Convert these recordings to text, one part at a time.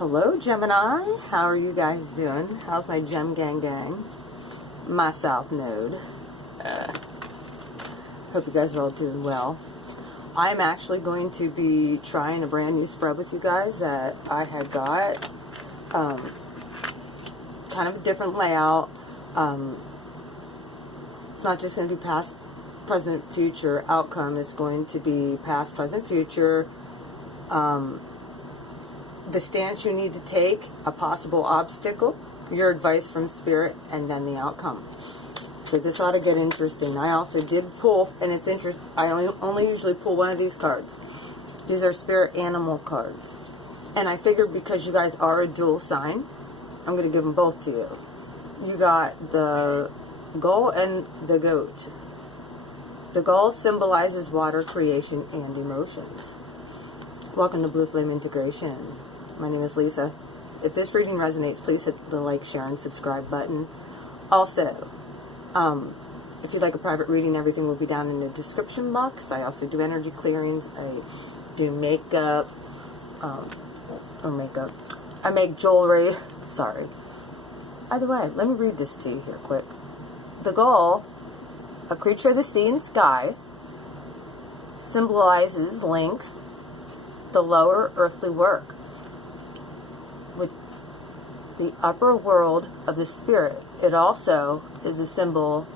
Hello, Gemini. How are you guys doing? How's my Gem Gang? My South Node. Hope you guys are all doing well. I'm actually going to be trying a brand new spread with you guys that I had got. Kind of a different layout. It's not just going to be past, present, future outcome. It's going to be past, present, future. The stance you need to take, a possible obstacle, your advice from Spirit, and then the outcome. So this ought to get interesting. I also did pull, and it's interesting, I only usually pull one of these cards. These are Spirit Animal cards. And I figured because you guys are a dual sign, I'm going to give them both to you. You got the gull and the goat. The gull symbolizes water, creation, and emotions. Welcome to Blue Flame Integration. My name is Lisa. If this reading resonates, please hit the like, share, and subscribe button. Also, if you'd like a private reading, everything will be down in the description box. I also do energy clearings. I do makeup, I make jewelry. Sorry. Either way, let me read this to you here quick. The gull, a creature of the sea and sky, symbolizes links, the lower earthly work, with the upper world of the spirit. It also is a symbol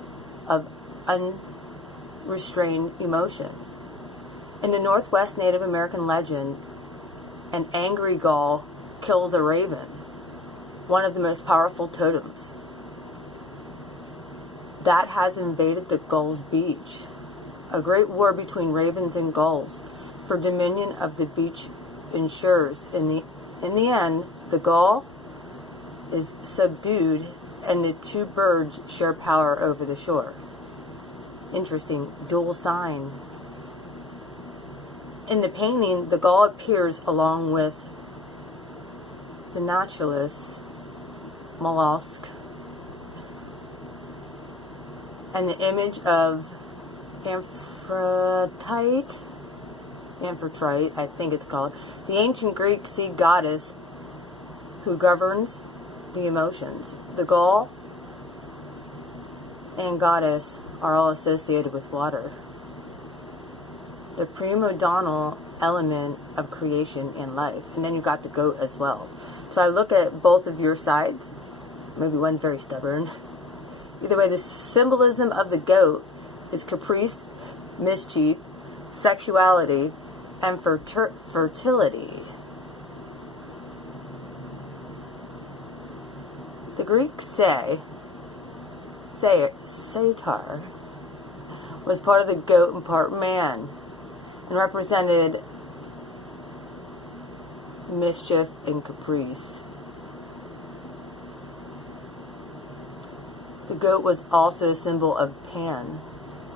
of unrestrained emotion. In the Northwest Native American legend, an angry gull kills a raven, one of the most powerful totems. That has invaded the gull's beach. A great war between ravens and gulls for dominion of the beach ensures. In the end, the gull is subdued and the two birds share power over the shore. Interesting, dual sign. In the painting, the gull appears along with the naturalist mollusk and the image of Amphitrite, I think it's called, the ancient Greek sea goddess who governs the emotions. The gull and goddess are all associated with water, the primordial element of creation and life. And then you got the goat as well. So I look at both of your sides. Maybe one's very stubborn. Either way, the symbolism of the goat is caprice, mischief, sexuality, and fertility. The Greeks say satyr was part of the goat and part man, and represented mischief and caprice. The goat was also a symbol of Pan,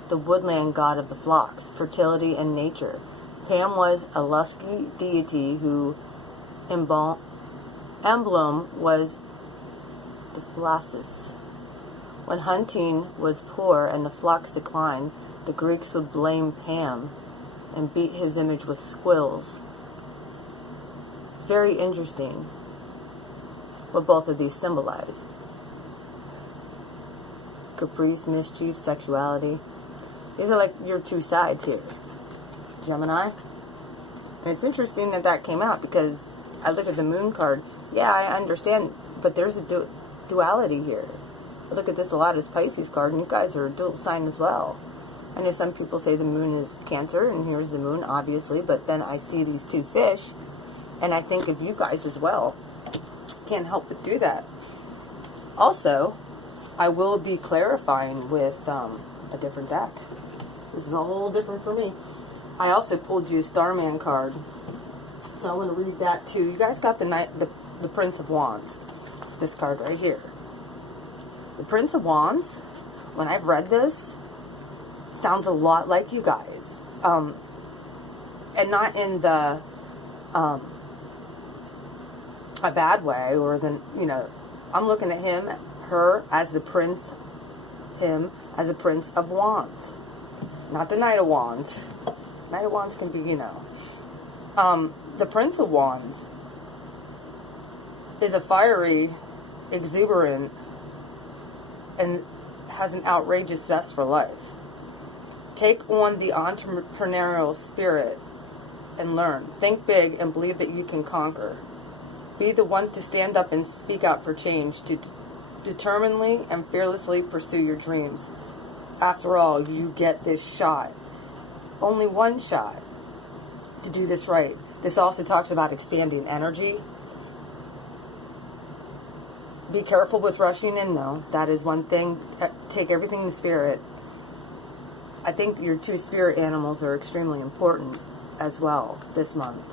the woodland god of the flocks, fertility, and nature. Pan was a lusky deity whose emblem was the phalasis. When hunting was poor and the flocks declined, the Greeks would blame Pan and beat his image with squills. It's very interesting what both of these symbolize. Caprice, mischief, sexuality. These are like your two sides here, Gemini. And it's interesting that that came out because I look at the moon card. Yeah, I understand, but there's a duality here. I look at this a lot as Pisces card, and you guys are a dual sign as well. I know some people say the moon is Cancer, and here's the moon, obviously, but then I see these two fish, and I think of you guys as well. Can't help but do that. Also, I will be clarifying with a different deck. This is a whole different for me. I also pulled you a Starman card, so I want to read that too. You guys got the Prince of Wands. This card right here. The Prince of Wands, when I've read this, sounds a lot like you guys. And not in the a bad way, or the, I'm looking at her as the prince, him as a Prince of Wands. Not the Knight of Wands. Knight of Wands can be, the Prince of Wands is a fiery, exuberant, and has an outrageous zest for life. Take on the entrepreneurial spirit and learn. Think big and believe that you can conquer. Be the one to stand up and speak out for change, to determinedly and fearlessly pursue your dreams. After all, you get this shot. Only one shot to do this right. This also talks about expanding energy. Be careful with rushing in, though. That is one thing. Take everything in spirit. I think your two spirit animals are extremely important as well this month.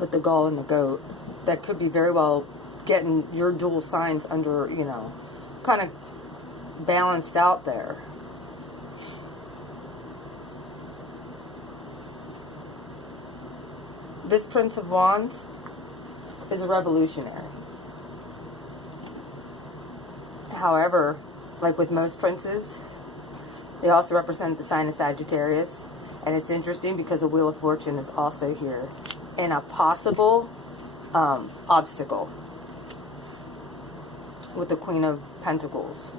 With the gull and the goat. That could be very well getting your dual signs under, you know, kind of balanced out there. This Prince of Wands is a revolutionary. However, like with most princes, they also represent the sign of Sagittarius. And it's interesting because the Wheel of Fortune is also here in a possible obstacle with the Queen of Pentacles.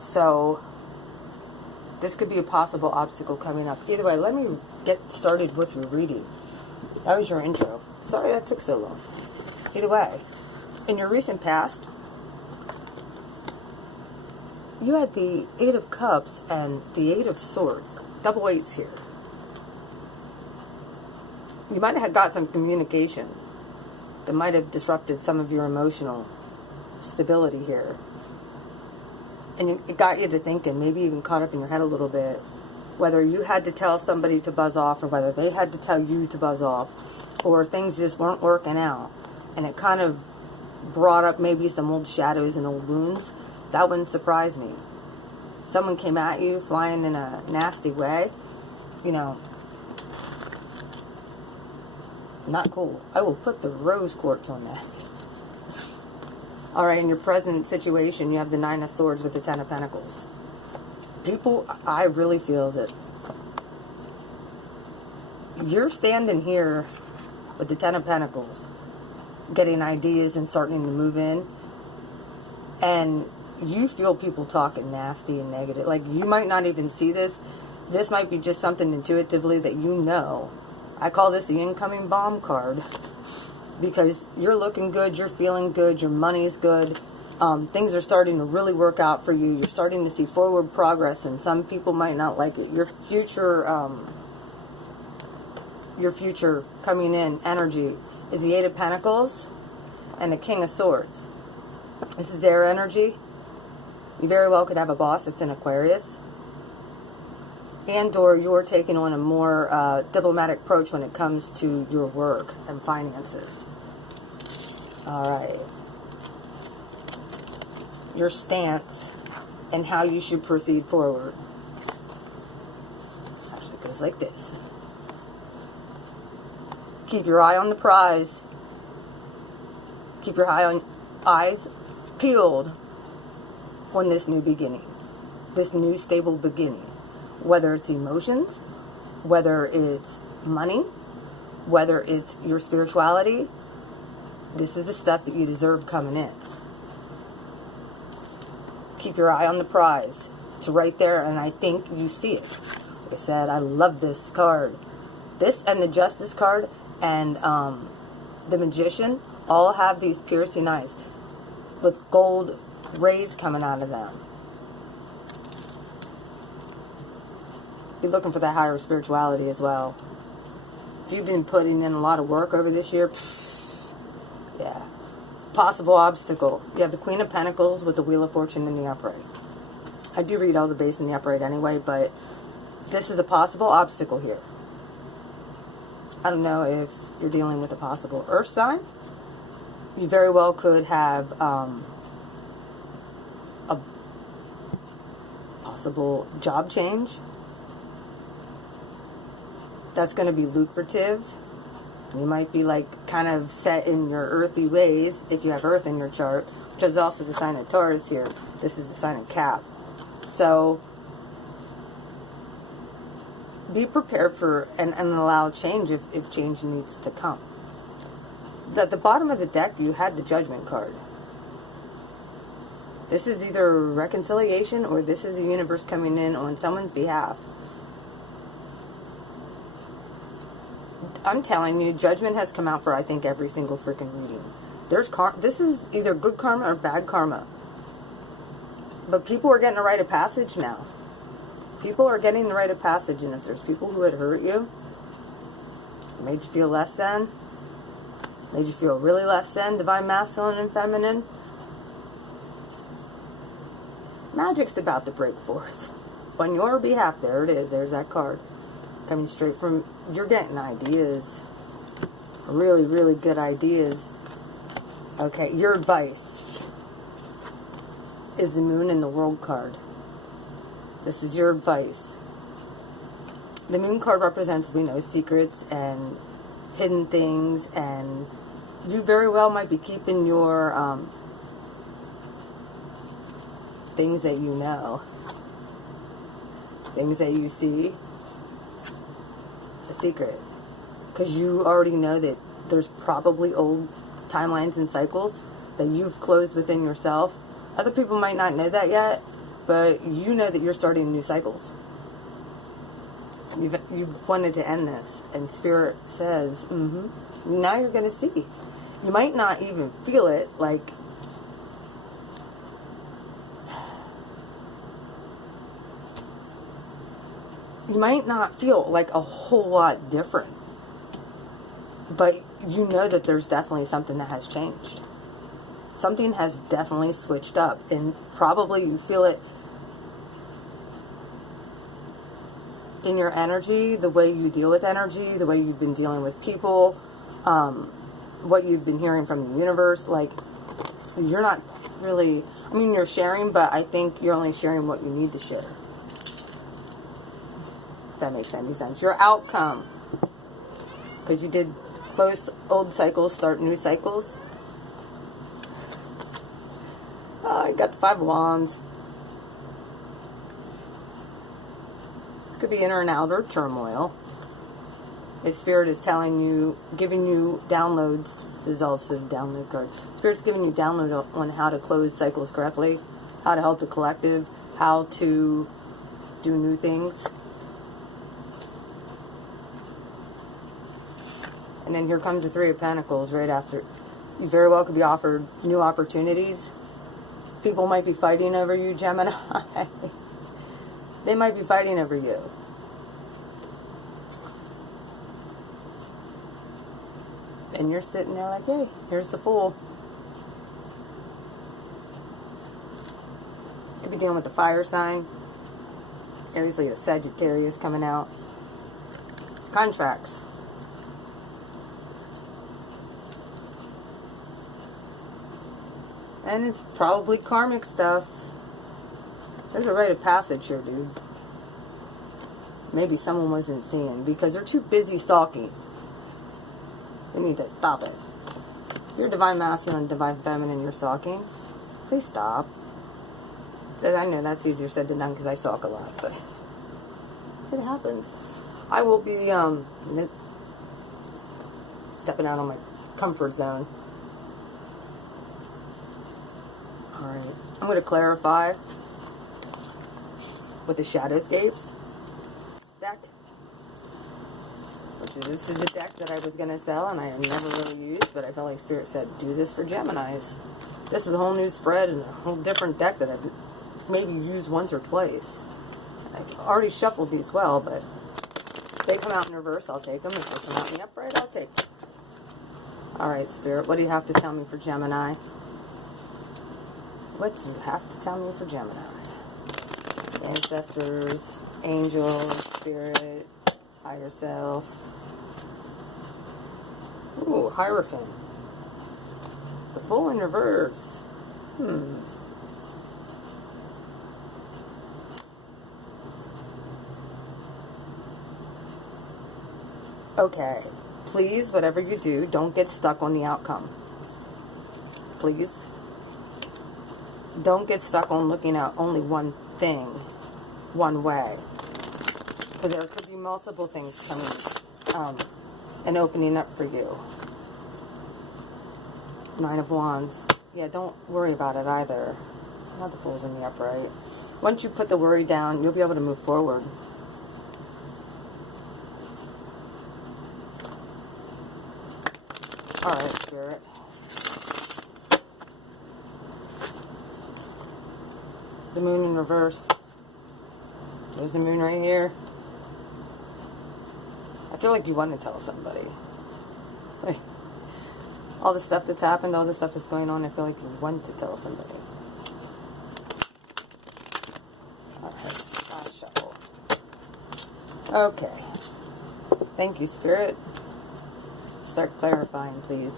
So this could be a possible obstacle coming up. Either way, let me get started with your reading. That was your intro. Sorry that took so long. Either way, in your recent past, you had the Eight of Cups and the Eight of Swords. Double eights here. You might have got some communication that might have disrupted some of your emotional stability here. And it got you to thinking, maybe even caught up in your head a little bit, whether you had to tell somebody to buzz off or whether they had to tell you to buzz off, or things just weren't working out. And it kind of brought up maybe some old shadows and old wounds. That wouldn't surprise me. Someone came at you flying in a nasty way, you know, not cool. I will put the rose quartz on that. Alright, in your present situation, you have the Nine of Swords with the Ten of Pentacles. People, I really feel that you're standing here with the Ten of Pentacles, getting ideas and starting to move in, and you feel people talking nasty and negative. Like, you might not even see this. This might be just something intuitively that you know. I call this the incoming bomb card. Because you're looking good, you're feeling good, your money's good. Things are starting to really work out for you. You're starting to see forward progress, and some people might not like it. Your future coming in, energy, is the Eight of Pentacles and the King of Swords. This is air energy. You very well could have a boss that's in Aquarius. And or you're taking on a more diplomatic approach when it comes to your work and finances. Alright. Your stance and how you should proceed forward. Actually, it goes like this. Keep your eye on the prize. Keep your eyes peeled on this new beginning. This new stable beginning. Whether it's emotions, whether it's money, whether it's your spirituality, this is the stuff that you deserve coming in. Keep your eye on the prize. It's right there, and I think you see it. Like I said, I love this card. This and the Justice card and the Magician all have these piercing eyes with gold rays coming out of them. Be looking for that higher spirituality as well. If you've been putting in a lot of work over this year, yeah. Possible obstacle. You have the Queen of Pentacles with the Wheel of Fortune in the upright. I do read all the base in the upright anyway, but this is a possible obstacle here. I don't know if you're dealing with a possible earth sign. You very well could have a possible job change. That's going to be lucrative. You might be like kind of set in your earthy ways if you have earth in your chart, which is also the sign of Taurus here. This is the sign of Cap. So be prepared for and allow change if change needs to come. At the bottom of the deck, you had the Judgment card. This is either reconciliation or this is the universe coming in on someone's behalf. I'm telling you, Judgment has come out for, I think, every single freaking reading. This is either good karma or bad karma. But people are getting a rite of passage now. People are getting the rite of passage, and if there's people who had hurt you, made you feel less than, made you feel really less than, divine masculine and feminine, magic's about to break forth. On your behalf, there it is. There's that card. Coming straight from, you're getting ideas. Really, really good ideas. Okay, your advice is the Moon and the World card. This is your advice. The Moon card represents, we know, secrets and hidden things, and you very well might be keeping your things that you know, things that you see, a secret, because you already know that there's probably old timelines and cycles that you've closed within yourself. Other people might not know that yet, but you know that you're starting new cycles. You've wanted to end this, and Spirit says, now you're going to see. You might not even feel it, like, you might not feel like a whole lot different, but you know that there's definitely something that has changed. Something has definitely switched up, and probably you feel it in your energy, the way you deal with energy, the way you've been dealing with people, what you've been hearing from the universe. Like, you're not really, I mean, you're sharing, but I think you're only sharing what you need to share. If that makes any sense. Your outcome, because you did close old cycles, start new cycles. I got the 5 of Wands. This could be inner and outer turmoil. If Spirit is telling you, giving you downloads, this is also the download card. Spirit's giving you download on how to close cycles correctly, how to help the collective, how to do new things. And then here comes the 3 of Pentacles right after. You very well could be offered new opportunities. People might be fighting over you, Gemini. They might be fighting over you. And you're sitting there like, hey, here's the Fool. Could be dealing with the fire sign. Aries, Leo, Sagittarius coming out. Contracts. And it's probably karmic stuff. There's a rite of passage here, dude. Maybe someone wasn't seeing because they're too busy stalking. They need to stop it. You're divine masculine, divine feminine, you're stalking. Please stop. I know that's easier said than done because I stalk a lot, but it happens. I will be stepping out on my comfort zone. Alright, I'm going to clarify with the Shadowscapes deck. This is a deck that I was going to sell and I have never really used, but I felt like Spirit said, do this for Geminis. This is a whole new spread and a whole different deck that I've maybe used once or twice. I've already shuffled these well, but if they come out in reverse, I'll take them. If they come out in the upright, I'll take them. Alright, Spirit, what do you have to tell me for Gemini? What do you have to tell me for Gemini? Ancestors, angels, Spirit, higher self. Ooh, Hierophant. The Fool in reverse. Okay. Please, whatever you do, don't get stuck on the outcome. Please. Don't get stuck on looking at only one thing, one way. Because there could be multiple things coming and opening up for you. Nine of Wands. Yeah, don't worry about it either. Not the Fool's in the upright. Once you put the worry down, you'll be able to move forward. Alright, Spirit. The Moon in reverse. There's the Moon right here. I feel like you want to tell somebody. Like, all the stuff that's happened, all the stuff that's going on, I feel like you want to tell somebody. Alright, last shuffle. Okay. Thank you, Spirit. Start clarifying, please.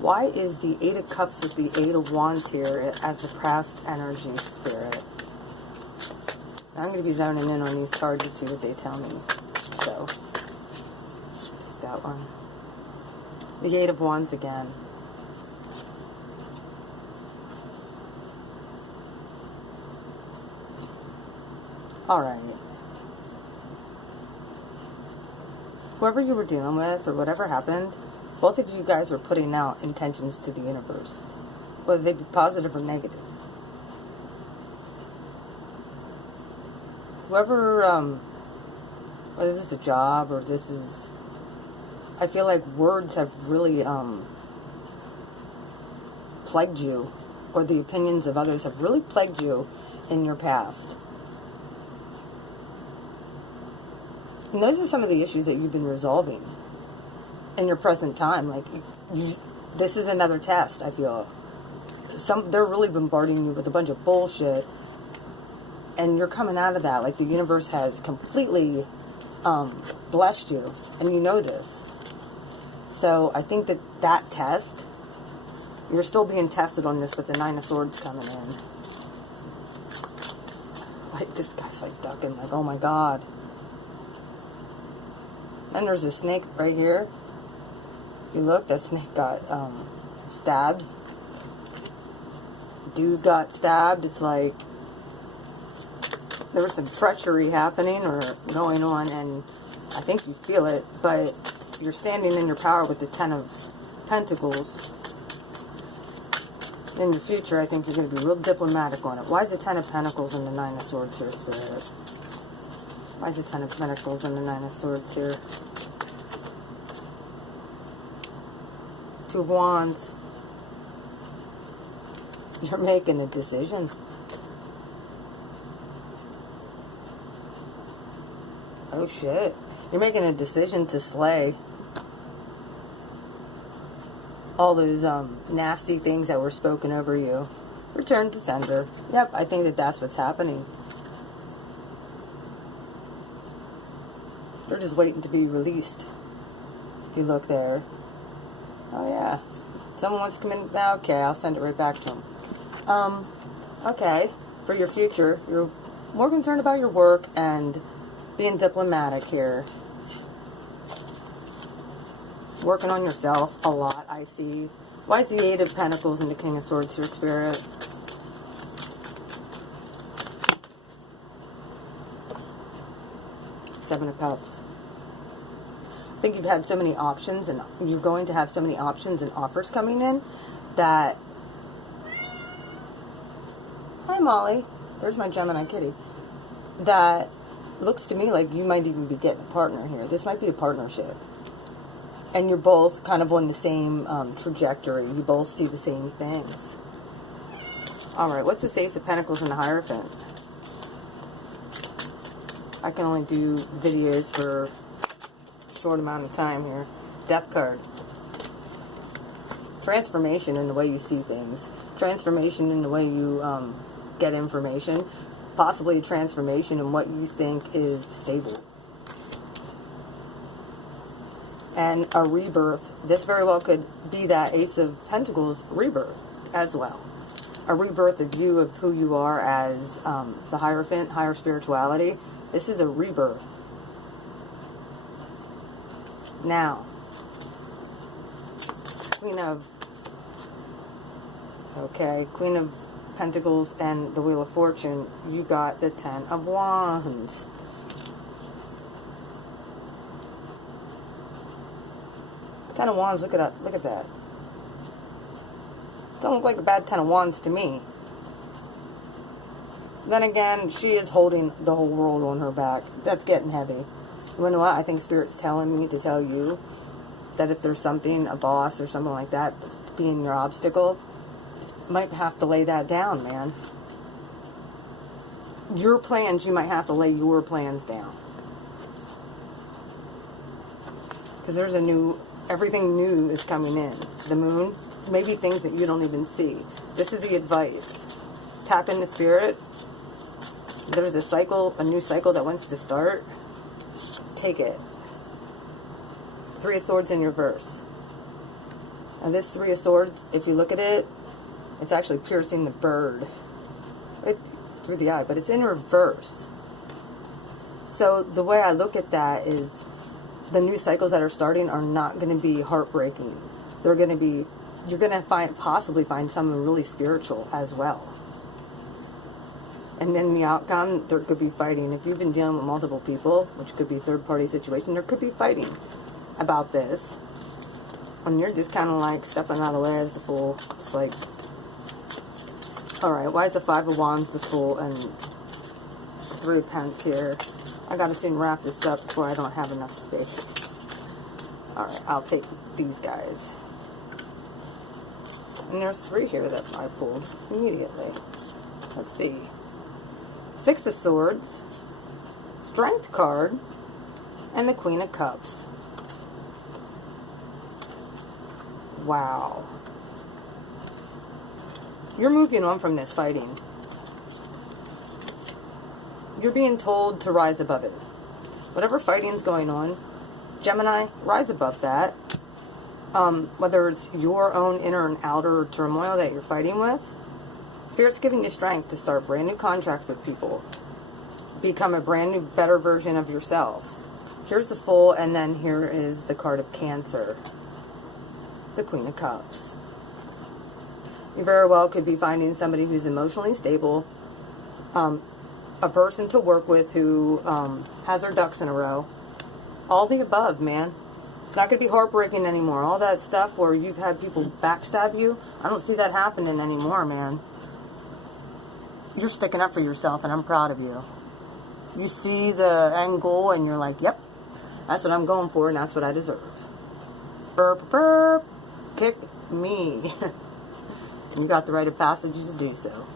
Why is the Eight of Cups with the Eight of Wands here as a past energy, Spirit? Now, I'm going to be zoning in on these cards to see what they tell me. So, take that one. The Eight of Wands again. Alright. Whoever you were dealing with, or whatever happened, both of you guys were putting out intentions to the universe. Whether they be positive or negative. Whoever, whether this is a job, or this is... I feel like words have really, plagued you. Or the opinions of others have really plagued you in your past. And those are some of the issues that you've been resolving in your present time. Like, this is another test, I feel. They're really bombarding you with a bunch of bullshit, and you're coming out of that. Like, the universe has completely blessed you, and you know this. So I think that test, you're still being tested on this with the Nine of Swords coming in. Like, this guy's like ducking, like, oh my god. Then there's a snake right here. If you look, that snake got stabbed. Dude got stabbed. It's like there was some treachery happening or going on, and I think you feel it, but you're standing in your power with the Ten of Pentacles. In the future, I think you're going to be real diplomatic on it. Why is the Ten of Pentacles and the Nine of Swords here, Spirit? Why is the Ten of Pentacles and the Nine of Swords here? Two of Wands. You're making a decision. Oh shit. You're making a decision to slay all those nasty things that were spoken over you. Return to sender. Yep, I think that's what's happening. They're just waiting to be released. If you look there. Oh yeah. Someone wants to come in now? Okay, I'll send it right back to them. Okay. For your future, you're more concerned about your work and being diplomatic here. Working on yourself a lot, I see. Why is the Eight of Pentacles and the King of Swords here, Spirit? Seven of Cups. I think you've had so many options, and you're going to have so many options and offers coming in that... Hi, Molly. There's my Gemini kitty. That looks to me like you might even be getting a partner here. This might be a partnership. And you're both kind of on the same trajectory. You both see the same things. Alright, what's the Ace of Pentacles and the Hierophant? I can only do videos for a short amount of time here. Death card. Transformation in the way you see things. Transformation in the way you get information. Possibly a transformation in what you think is stable. And a rebirth. This very well could be that Ace of Pentacles rebirth as well. A rebirth, a view of who you are as the Hierophant, higher spirituality. This is a rebirth. Now, Queen of Pentacles and the Wheel of Fortune, you got the Ten of Wands. Ten of Wands, look at that. Don't look like a bad 10 of Wands to me. Then again, she is holding the whole world on her back. That's getting heavy. You know what? I think Spirit's telling me to tell you that if there's something, a boss or something like that, being your obstacle, you might have to lay that down, man. Your plans, you might have to lay your plans down. Because there's a new, everything new is coming in. The moon, maybe things that you don't even see. This is the advice. Tap into Spirit. There's a cycle, a new cycle that wants to start. Take it. 3 of Swords in reverse. Now this 3 of Swords, if you look at it, it's actually piercing the bird right through the eye, but it's in reverse. So the way I look at that is the new cycles that are starting are not going to be heartbreaking. They're going to be, you're going to possibly find something really spiritual as well. And then the outcome, there could be fighting. If you've been dealing with multiple people, which could be a third-party situation, there could be fighting about this. And you're just kind of like stepping out of the way as the Fool. Just like, alright, why is the 5 of Wands the Fool and 3 of Pence here? I gotta soon wrap this up before I don't have enough space. Alright, I'll take these guys. And there's 3 here that I pulled immediately. Let's see. 6 of Swords, Strength card, and the Queen of Cups. Wow. You're moving on from this fighting. You're being told to rise above it. Whatever fighting's going on, Gemini, rise above that. Whether it's your own inner and outer turmoil that you're fighting with, Spirit's giving you strength to start brand new contracts with people. Become a brand new, better version of yourself. Here's the Fool, and then here is the card of Cancer. The Queen of Cups. You very well could be finding somebody who's emotionally stable. A person to work with who has their ducks in a row. All the above, man. It's not going to be heartbreaking anymore. All that stuff where you've had people backstab you, I don't see that happening anymore, man. You're sticking up for yourself, and I'm proud of you. You see the end goal, and you're like, yep, that's what I'm going for, and that's what I deserve. Burp, burp, kick me. And you got the rite of passage to do so.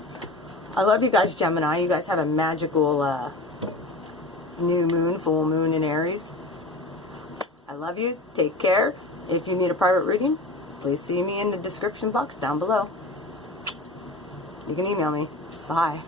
I love you guys, Gemini. You guys have a magical new moon, full moon in Aries. I love you. Take care. If you need a private reading, please see me in the description box down below. You can email me. Bye.